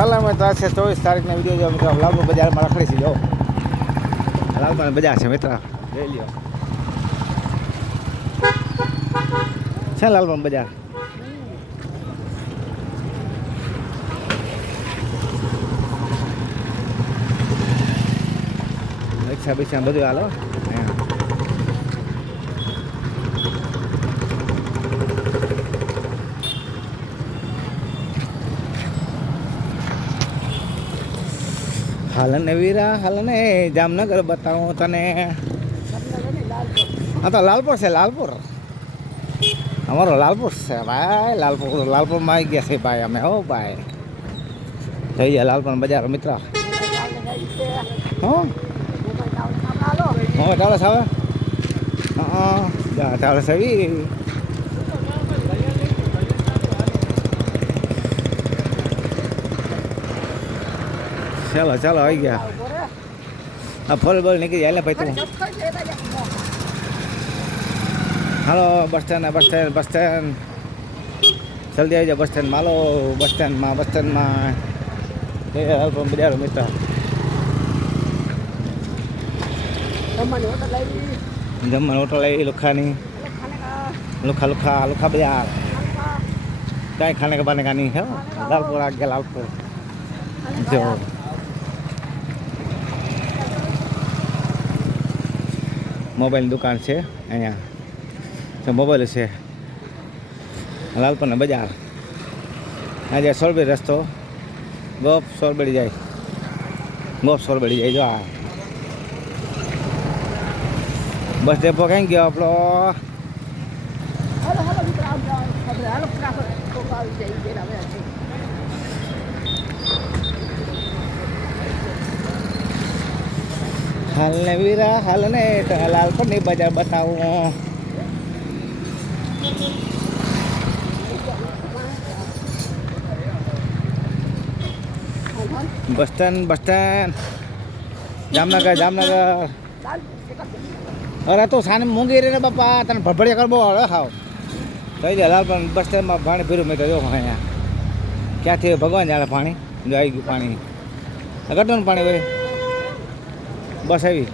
ચાલામાં 24 તારીખના વિડીયો જો મિત્રો લાલપુર બજારમાં રખડી છે. જો લાલપુર બજાર છે મિત્રો, લઈ લ્યો છે લાલપુર બજાર. રિક્ષા બિક્ષા બધું હાલો. હાલને વીરા હાલને જામનગર બતાવું તને. હા તો લાલપુર છે, લાલપુર અમારો લાલપુર છે ભાઈ. લાલપુરમાં આવી ગયા છે ભાઈ અમે. હો ભાઈ થઈ ગયા લાલપુર બજાર મિત્ર. હા ચાલો સાવે. હા ચાલો સાવી. ચાલો ચાલો આવી ગયા. આ ફોલ બોલ નીકળી જાય ભાઈ તું. હાલો bus stand bus stand bus stand જલ્દી આવી જાઓ બસ સ્ટેન્ડમાં. હાલો બસ સ્ટેન્ડમાં બજાર મિત્ર. જમવાની હોટલ આવી લુખાની. લુખા બજાર કાંઈ ખાને કે બાને કાની હે. લાલપુર આ ગયા લાલપુર. જો મોબાઈલની દુકાન છે અહીંયા. મોબાઈલ છે લાલપુરના બજાર. આજે સોરબેડી રસ્તો ગોપ સોરબેડી જાય. જો આ બસ ડેપો કઈ ગયો આપણો. હાલને વીરા હાલને લાલપુરની બજાર બતાવું. Bus stand Jamnagar. અરે તું સાને મૂંગી રે બાપા, તને ભડભડિયા કરબો હવે ખાવ. થઈ જાય લાલપુર બસ સ્ટેન્ડમાં પાણી ભર્યું મેં તો. જો અહીંયા ક્યાંથી ભગવાન જાણે પાણી. જો આવી ગયું પાણી. ગટરનું પાણી ભાઈ. બસ આવી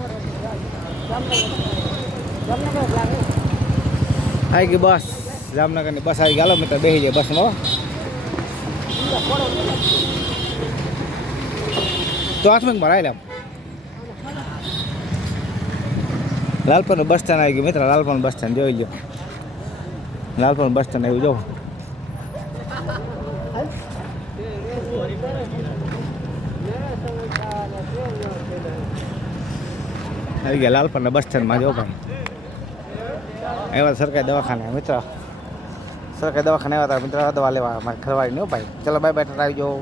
ગઈ બસ. જામનગરની બસ આવી ગઈ. હાલો મિત્ર બેસી જાય બસમાં. તો આઠમકમાં રાયલા લાલપુરનું બસ સ્ટેન્ડ આવી ગયું મિત્ર. લાલપુરનું બસ સ્ટેન્ડ જોઈ લો. લાલપુરનું બસ સ્ટેન્ડ આવ્યું જો. આવી ગયા લાલપુરના બસ સ્ટેન્ડમાં. જો ભાઈ આવ્યા સરકારી દવાખાને મિત્ર. સરકારી દવાખાને આવ્યા હતા મિત્ર દવા લેવા. મારે ખરવાડી નહીં ભાઈ. ચલો બાય બાય, ટાટા આવી જાઓ.